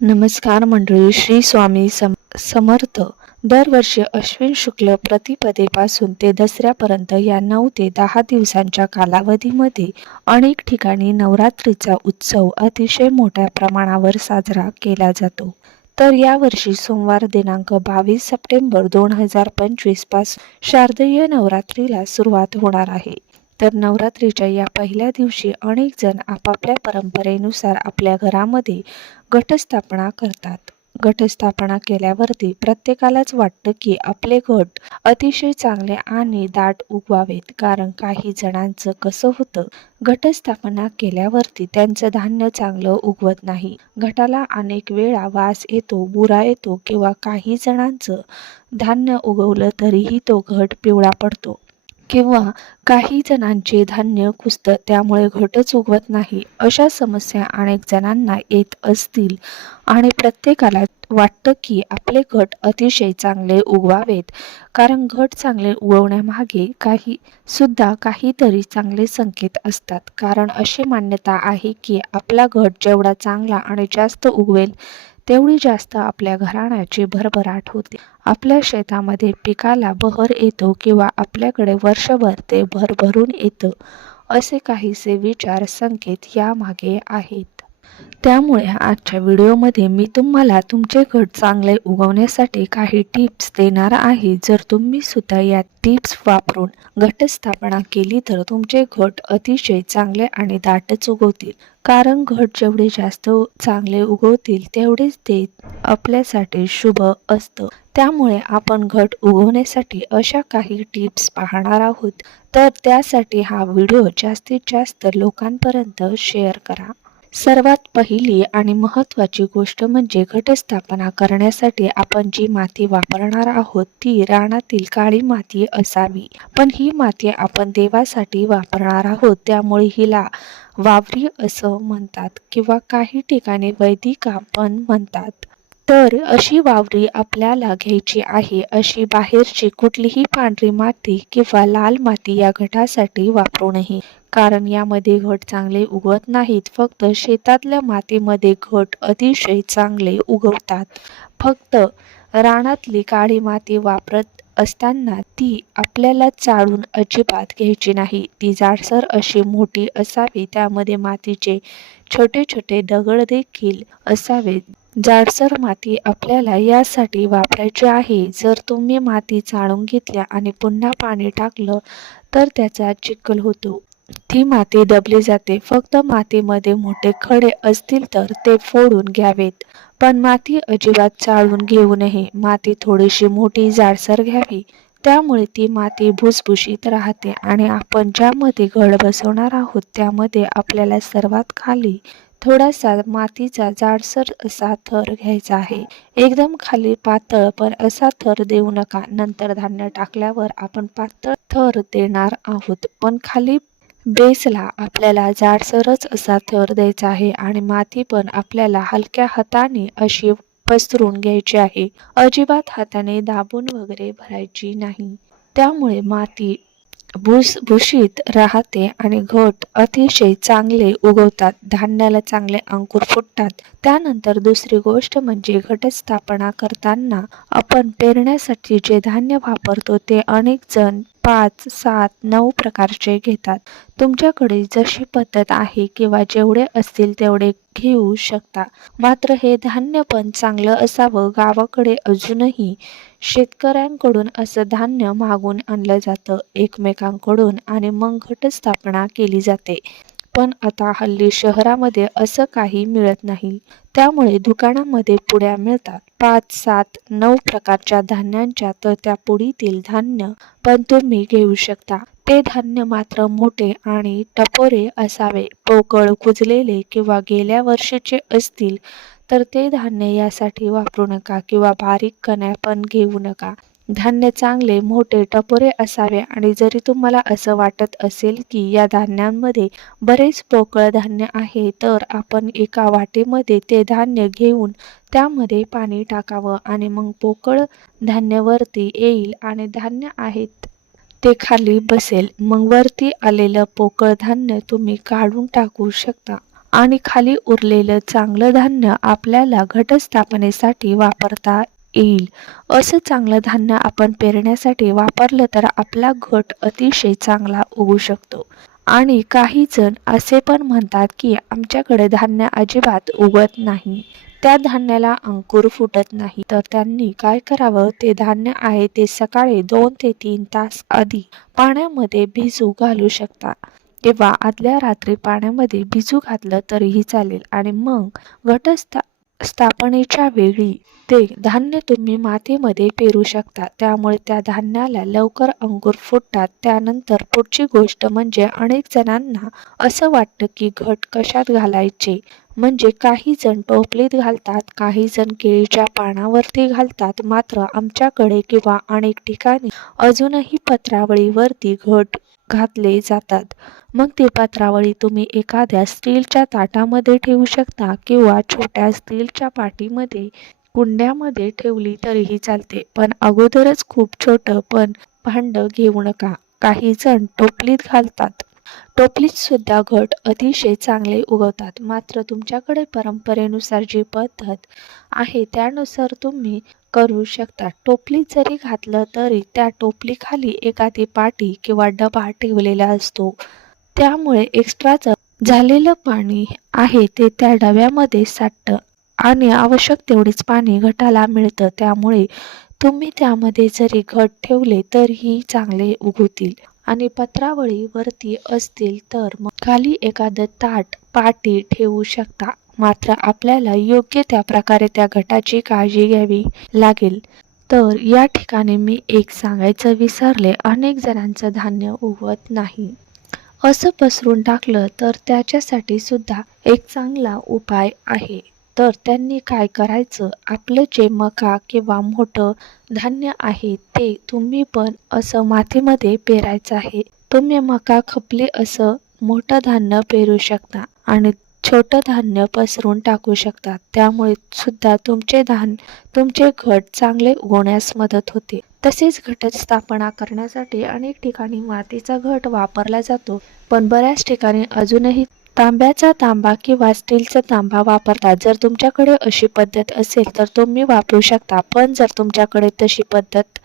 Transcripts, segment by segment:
नमस्कार मंडळी श्री स्वामी सम समर्थ. दरवर्षी अश्विन शुक्ल प्रतिपदेपासून ते दसऱ्यापर्यंत या नऊ ते दहा दिवसांच्या कालावधीमध्ये अनेक ठिकाणी नवरात्रीचा उत्सव अतिशय मोठ्या प्रमाणावर साजरा केला जातो. तर यावर्षी सोमवार दिनांक बावीस सप्टेंबर दोन हजार पंचवीसपासून शारदीय नवरात्रीला सुरुवात होणार आहे. तर नवरात्रीच्या या पहिल्या दिवशी अनेक जण आपापल्या परंपरेनुसार आपल्या घरामध्ये घटस्थापना करतात. घटस्थापना केल्यावरती प्रत्येकालाच वाटतं की आपले घट अतिशय चांगले आणि दाट उगवावेत. कारण काही जणांचं कसं होतं घटस्थापना केल्यावरती त्यांचं धान्य चांगलं उगवत नाही. घटाला अनेक वेळा वास येतो बुरा येतो किंवा काही जणांचं धान्य उगवलं तरीही तो घट पिवळा पडतो. किंवा काही जणांचे धान्य कुसतं त्यामुळे घटच उगवत नाही. अशा समस्या अनेक जणांना येत असतील आणि प्रत्येकाला वाटतं की आपले घट अतिशय चांगले उगवावेत. कारण घट चांगले उगवण्यामागे काही सुद्धा काहीतरी चांगले संकेत असतात. कारण अशी मान्यता आहे की आपला घट जेवढा चांगला आणि जास्त उगवेल तेवढी जास्त आपल्या घराण्याची भरभराट होते. आपल्या शेतामध्ये पिकाला बहर येतो किंवा आपल्याकडे वर्षभर ते भरभरून येतं असे काहीसे विचार संकेत यामागे आहेत. त्यामुळे आजच्या व्हिडिओमध्ये मी तुम्हाला तुमचे घट चांगले उगवण्यासाठी काही टिप्स देणार आहे. जर तुम्ही सुद्धा या टिप्स वापरून घटस्थापना केली तर तुमचे घट अतिशय चांगले आणि दाटच उगवतील. कारण घट जेवढे जास्त चांगले उगवतील तेवढेच ते आपल्यासाठी शुभ असतं. त्यामुळे आपण घट उगवण्यासाठी अशा काही टिप्स पाहणार आहोत. तर त्यासाठी हा व्हिडिओ जास्तीत जास्त लोकांपर्यंत शेअर करा. सर्वात पहिली आणि महत्त्वाची गोष्ट म्हणजे घटस्थापना करण्यासाठी आपण जी माती वापरणार आहोत ती रानातील काळी माती असावी. पण ही माती आपण देवासाठी वापरणार आहोत त्यामुळे हिला वावरी असं म्हणतात किंवा काही ठिकाणी वैदिक पण म्हणतात. तर अशी वावरी आपल्याला घ्यायची आहे अशी बाहेरची कुठलीही पांढरी माती किंवा लाल माती या घटासाठी वापरू नये. कारण यामध्ये घट चांगले उगवत नाहीत फक्त शेतातल्या मातीमध्ये घट अतिशय चांगले उगवतात. फक्त रानातली काळी माती वापरत असताना ती आपल्याला चाळून अजिबात घ्यायची नाही. ती जाडसर अशी मोठी असावी. त्यामध्ये मातीचे छोटे छोटे दगड देखील असावेत जाडसर माती आपल्याला यासाठी वापरायची आहे. जर तुम्ही माती चाळून घेतल्या आणि पुन्हा पाणी टाकलं तर त्याचा चिखल होतो. ती माती दबली जाते. फक्त मातीमध्ये मोठे खडे असतील तर ते फोडून घ्यावेत. पण माती अजिबात चाळून घेऊ नये. माती थोडीशी मोठी जाडसर घ्यावी. त्यामुळे ती माती भुसभुशीत राहते आणि आपण ज्यामध्ये घड बसवणार आहोत त्यामध्ये आपल्याला सर्वात खाली थोडासा मातीचा जाडसर असा थर घ्यायचा आहे. एकदम खाली पातळ पण असा थर देऊ नका. नंतर धान्य टाकल्यावर आपण पातळ थर देणार आहोत. पण खाली बेसला आपल्याला जाडसरच असा थर द्यायचा आहे आणि माती पण आपल्याला हलक्या हाताने अशी पसरून घ्यायची आहे. अजिबात हाताने दाबून वगैरे भरायची नाही. त्यामुळे माती भुसभुशीत राहते आणि घट अतिशय चांगले उगवतात. धान्याला चांगले अंकुर फुटतात. त्यानंतर दुसरी गोष्ट म्हणजे घटस्थापना करताना आपण पेरण्यासाठी जे धान्य वापरतो ते अनेक जण पाच सात नऊ प्रकारचे घेतात. तुमच्याकडे जशी पद्धत आहे किंवा जेवढे असतील तेवढे घेऊ शकता. मात्र हे धान्य पण चांगलं असावं गावाकडे अजूनही शेतकऱ्यांकडून असं धान्य मागून आणलं जातं एकमेकांकडून आणि मग घटस्थापना केली जाते. पण आता हल्ली शहरामध्ये असं काही मिळत नाही. त्यामुळे दुकानामध्ये पुड्या मिळतात. पाच सात नऊ प्रकारच्या धान्यांच्या तर त्या पुडीतील धान्य पण तुम्ही घेऊ शकता. ते धान्य मात्र मोठे आणि टपोरे असावे. पोकळ कुजलेले किंवा गेल्या वर्षीचे असतील तर ते धान्य यासाठी वापरू नका किंवा बारीक कण्या पण घेऊ नका. धान्य चांगले मोठे टपोरे असावे आणि जरी तुम्हाला असं वाटत असेल की या धान्यांमध्ये बरेच पोकळ धान्य आहे तर आपण एका वाटेमध्ये ते धान्य घेऊन त्यामध्ये पाणी टाकावं आणि मग पोकळ धान्यवरती येईल आणि धान्य आहेत ते खाली बसेल. मग वरती आलेलं पोकळ धान्य तुम्ही काढून टाकू शकता आणि खाली उरलेलं चांगलं धान्य आपल्याला घटस्थापनेसाठी वापरता येईल. असं चांगलं धान्य आपण पेरण्यासाठी वापरलं तर आपला घट अतिशय चांगला उगू शकतो. आणि काही जण असे पण म्हणतात की आमच्याकडे धान्य अजिबात उगत नाही. त्या धान्याला अंकुर फुटत नाही. तर त्यांनी काय करावं? ते धान्य आहे ते सकाळी दोन ते तीन तास आधी पाण्यामध्ये भिजू घालू शकता. तेव्हा आदल्या रात्री पाण्यामध्ये भिजू घातलं तरीही चालेल. आणि मग घटस्थ स्थापनेच्या वेळी ते धान्य तुम्ही मातीमध्ये पेरू शकता. त्यामुळे त्या धान्याला लवकर अंकुर फुटतात. त्यानंतर पुढची गोष्ट म्हणजे अनेक जणांना असं वाटतं की घट कशात घालायचे? म्हणजे काही जण टोपलीत घालतात काही जण केळीच्या पानावरती घालतात. मात्र आमच्याकडे किंवा अनेक ठिकाणी अजूनही पत्रावळीवरती घट घातले जातात. मग ते पत्रावळी तुम्ही एखाद्या स्टीलच्या ताटामध्ये ठेवू शकता किंवा छोट्या स्टीलच्या पाटीमध्ये कुंड्यामध्ये ठेवली तरीही चालते. पण अगोदरच खूप छोटं पण भांड घेऊ नका. काही जण टोपलीत घालतात. टोपलीत सुद्धा घट अतिशय चांगले उगवतात. मात्र तुमच्याकडे परंपरेनुसार जी पद्धत आहे त्यानुसार तुम्ही करू शकता. टोपलीत जरी घातलं तरी त्या टोपलीखाली एखादी पाटी किंवा डबा ठेवलेला असतो. त्यामुळे एक्स्ट्राचं झालेलं पाणी आहे ते त्या डब्यामध्ये साठतं आणि आवश्यक तेवढेच पाणी घटाला मिळतं. त्यामुळे तुम्ही त्यामध्ये जरी घट ठेवले तरीही चांगले उगवतील. आणि पत्रावळी वरती असतील तर मग खाली एखादं ताट पाटी ठेवू शकता. मात्र आपल्याला योग्य त्या प्रकारे त्या गटाची काळजी घ्यावी लागेल. तर या ठिकाणी मी एक सांगायचं विसरले अनेक जणांचं धान्य उगवत नाही. असं पसरून टाकलं तर त्याच्यासाठी सुद्धा एक चांगला उपाय आहे. तर त्यांनी काय करायचं? आपलं जे मका किंवा मोठं धान्य आहे ते तुम्ही पण असं मातीमध्ये पेरायचं आहे. तुम्ही मका खपले असं मोठं धान्य पेरू शकता आणि छोटं धान्य पसरून टाकू शकता त्यामुळे सुद्धा तुमचे धान तुमचे घट चांगले उगवण्यास मदत होते. तसेच घट स्थापना करण्यासाठी अनेक ठिकाणी मातीचा घट वापरला जातो. पण बऱ्याच ठिकाणी अजूनही तांब्याचा तांबा किंवा स्टीलचा तांबा वापरतात जर तुमच्याकडे अशी पद्धत असेल तर तुम्ही वापरू शकता. पण जर तुमच्याकडे तशी पद्धत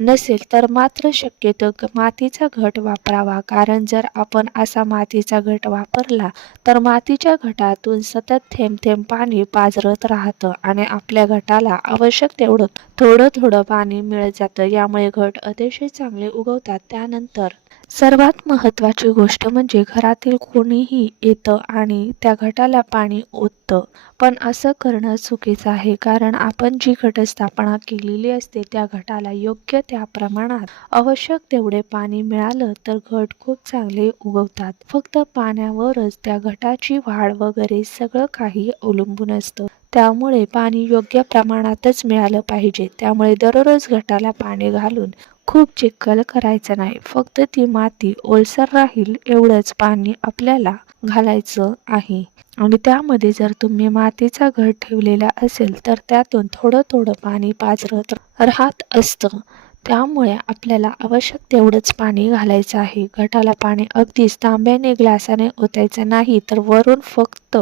नसेल तर मात्र शक्यतो ग- मातीचा घट वापरावा. कारण जर आपण असा मातीचा घट वापरला तर मातीच्या घटातून सतत थेंब थेंब पाणी पाजरत राहतं आणि आपल्या घटाला आवश्यक तेवढं थोडं थोडं पाणी मिळत जातं. यामुळे घट अतिशय चांगले उगवतात. त्यानंतर सर्वात महत्त्वाची गोष्ट म्हणजे घरातील कोणीही येतं आणि त्या घटाला पाणी ओततं. पण असं करणं चुकीचं आहे कारण आपण जी घटस्थापना केलेली असते त्या घटाला योग्य त्या प्रमाणात आवश्यक तेवढे पाणी मिळालं तर घट खूप चांगले उगवतात. फक्त पाण्यावरच त्या घटाची वाढ वगैरे सगळं काही अवलंबून असतं. त्यामुळे पाणी योग्य प्रमाणातच मिळालं पाहिजे. त्यामुळे दररोज घटाला पाणी घालून खूप चिखल करायचं नाही. फक्त ती माती ओलसर राहील एवढंच पाणी आपल्याला घालायचं आहे. आणि त्यामध्ये जर तुम्ही मातीचा घट ठेवलेला असेल तर त्यातून थोडं थोडं पाणी पाझरत राहत असतं. त्यामुळे आपल्याला आवश्यक तेवढंच पाणी घालायचं आहे. घटाला पाणी अगदीच तांब्याने ग्लासाने ओतायचं नाही तर वरून फक्त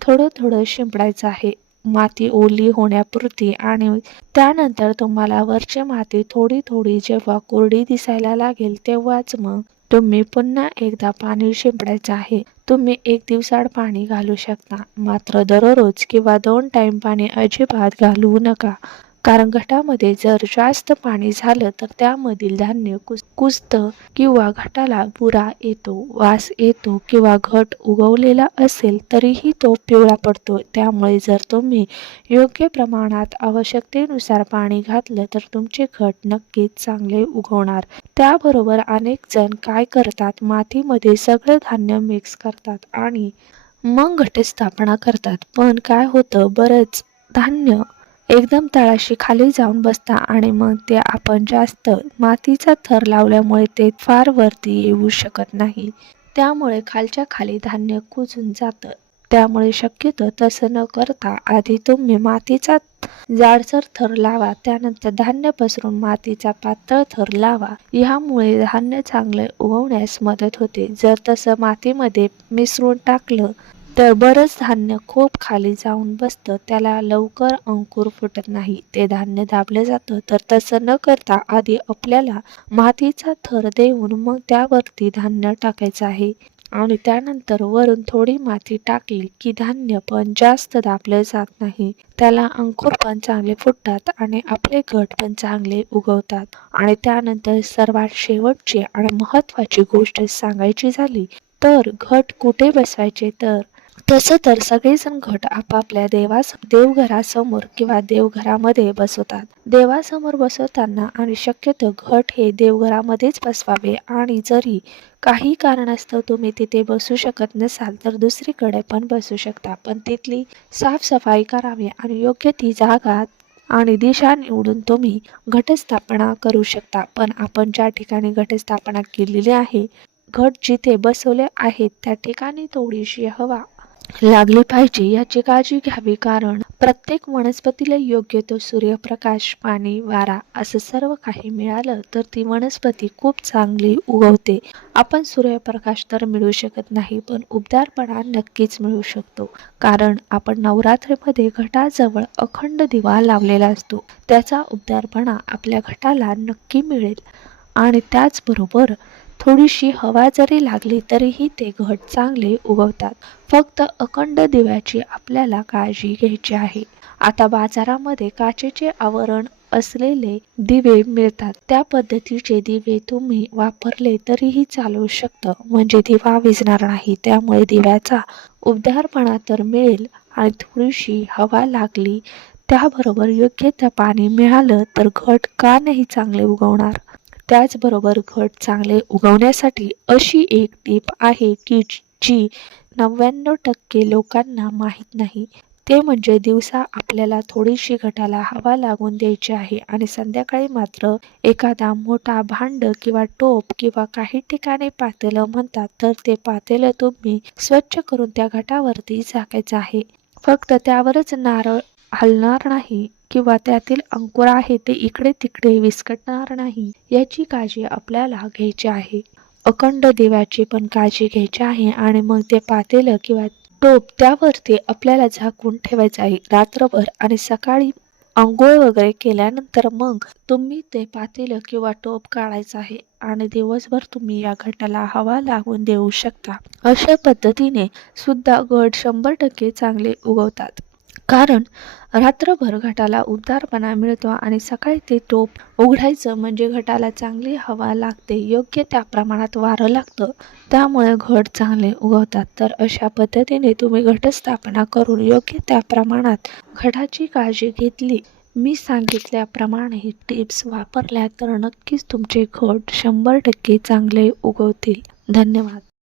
थोडं थोडं शिंपडायचं आहे. माती ओली होण्यापुरती आणि त्यानंतर तुम्हाला वरची माती थोडी थोडी जेव्हा कोरडी दिसायला लागेल तेव्हाच मग तुम्ही पुन्हा एकदा पाणी शिंपडायचं आहे. तुम्ही एक दिवसाआड पाणी घालू शकता. मात्र दररोज किंवा दोन टाइम पाणी अजिबात घालवू नका. कारण घटामध्ये जर जास्त पाणी झालं तर त्यामधील धान्य कुस कुजतं किंवा घटाला बुरा येतो वास येतो किंवा घट उगवलेला असेल तरीही तो पिवळा पडतो त्यामुळे जर तुम्ही योग्य प्रमाणात आवश्यकतेनुसार पाणी घातलं तर तुमचे घट नक्कीच चांगले उगवणार. त्याबरोबर अनेक जण काय करतात? मातीमध्ये सगळं धान्य मिक्स करतात आणि मग घटस्थापना करतात. पण काय होतं? बरंच धान्य एकदम तळाशी खाली जाऊन बसता आणि मग ते आपण जास्त मातीचा थर लावल्यामुळे ते फार वरती येऊ शकत नाही. त्यामुळे खालच्या खाली धान्य कुजून जातं. त्यामुळे शक्यतो तसं न करता आधी तुम्ही मातीचा जाडसर थर लावा त्यानंतर धान्य पसरून मातीचा पातळ थर लावा. ह्यामुळे धान्य चांगले उगवण्यास मदत होते. जर तसं मातीमध्ये मिसळून टाकलं तर बरंच धान्य खूप खाली जाऊन बसतं त्याला लवकर अंकुर फुटत नाही. ते धान्य दाबलं जातं तर तसं न करता आधी आपल्याला मातीचा थर देऊन मग त्यावरती धान्य टाकायचं आहे. आणि त्यानंतर वरून थोडी माती टाकली की धान्य पण जास्त दाबलं जात नाही. त्याला अंकुर पण चांगले फुटतात आणि आपले गट पण चांगले उगवतात. आणि त्यानंतर सर्वात शेवटची आणि महत्त्वाची गोष्ट सांगायची झाली तर घट कुठे बसवायचे? तर तसं तर सगळेजण घट आपापल्या देवास देवघरासमोर किंवा देवघरामध्ये बसवतात. देवासमोर बसवताना आणि शक्यतो घट हे देवघरामध्येच बसवावे. आणि जरी काही कारणास्तव तुम्ही तिथे बसू शकत नसाल तर दुसरीकडे पण बसू शकता. पण तिथली साफसफाई करावी आणि योग्य ती जागा आणि दिशा निवडून तुम्ही घटस्थापना करू शकता. पण आपण ज्या ठिकाणी घटस्थापना केलेली आहे घट जिथे बसवले आहेत त्या ठिकाणी थोडीशी हवा लागली पाहिजे याची काळजी घ्यावी कारण प्रत्येक वनस्पतीला योग्य तो सूर्यप्रकाश पाणी वारा असं सर्व काही मिळालं तर ती वनस्पती खूप चांगली उगवते. आपण सूर्यप्रकाश तर मिळू शकत नाही पण उबदारपणा नक्कीच मिळू शकतो कारण आपण नवरात्रीमध्ये घटाजवळ अखंड दिवा लावलेला असतो. त्याचा उबदारपणा आपल्या घटाला नक्की मिळेल. आणि त्याचबरोबर थोडीशी हवा जरी लागली तरीही ते घट चांगले उगवतात. फक्त अखंड दिव्याची आपल्याला काळजी घ्यायची आहे. आता बाजारामध्ये काचेचे आवरण असलेले दिवे मिळतात. त्या पद्धतीचे दिवे तुम्ही वापरले तरीही चालू शकतं. म्हणजे दिवा विजणार नाही त्यामुळे दिव्याचा उबदारपणा तर मिळेल आणि थोडीशी हवा लागली त्याबरोबर योग्य त्या पाणी मिळालं तर घट का नाही चांगले उगवणार? त्याचबरोबर घट चांगले उगवण्यासाठी अशी एक टीप आहे की जी नव्याण्णव टक्के लोकांना माहीत नाही. ते म्हणजे दिवसा आपल्याला थोडीशी घटाला हवा लागून द्यायची आहे आणि संध्याकाळी मात्र एखादा मोठा भांड किंवा टोप किंवा काही ठिकाणी पातेलं म्हणतात तर ते पातेलं तुम्ही स्वच्छ करून त्या घटावरती झाकायचं आहे. फक्त त्यावरच नारळ हलणार नाही. किंवा त्यातील अंकुर आहे ते इकडे तिकडे विस्कटणार नाही याची काळजी आपल्याला घ्यायची आहे. अखंड देवाची पण काळजी घ्यायची आहे आणि मग ते पातेलं किंवा टोप त्यावरती आपल्याला झाकून ठेवायचं आहे. रात्रभर आणि सकाळी आंघोळ वगैरे केल्यानंतर मग तुम्ही ते पातेलं किंवा टोप काढायचं आहे आणि दिवसभर तुम्ही या घटाला हवा लागून देऊ शकता. अशा पद्धतीने सुद्धा घट शंभर टक्के चांगले उगवतात. कारण रात्रभर घटाला उबदारपणा मिळतो आणि सकाळी ते टोप उघडायचं म्हणजे घटाला चांगली हवा लागते योग्य त्या प्रमाणात वारं लागतं त्यामुळे घट चांगले उगवतात. तर अशा पद्धतीने तुम्ही घटस्थापना करून योग्य त्या प्रमाणात घटाची काळजी घेतली. मी सांगितल्याप्रमाणे टिप्स वापरल्या तर नक्कीच तुमचे घट शंभर टक्के चांगले उगवतील. धन्यवाद.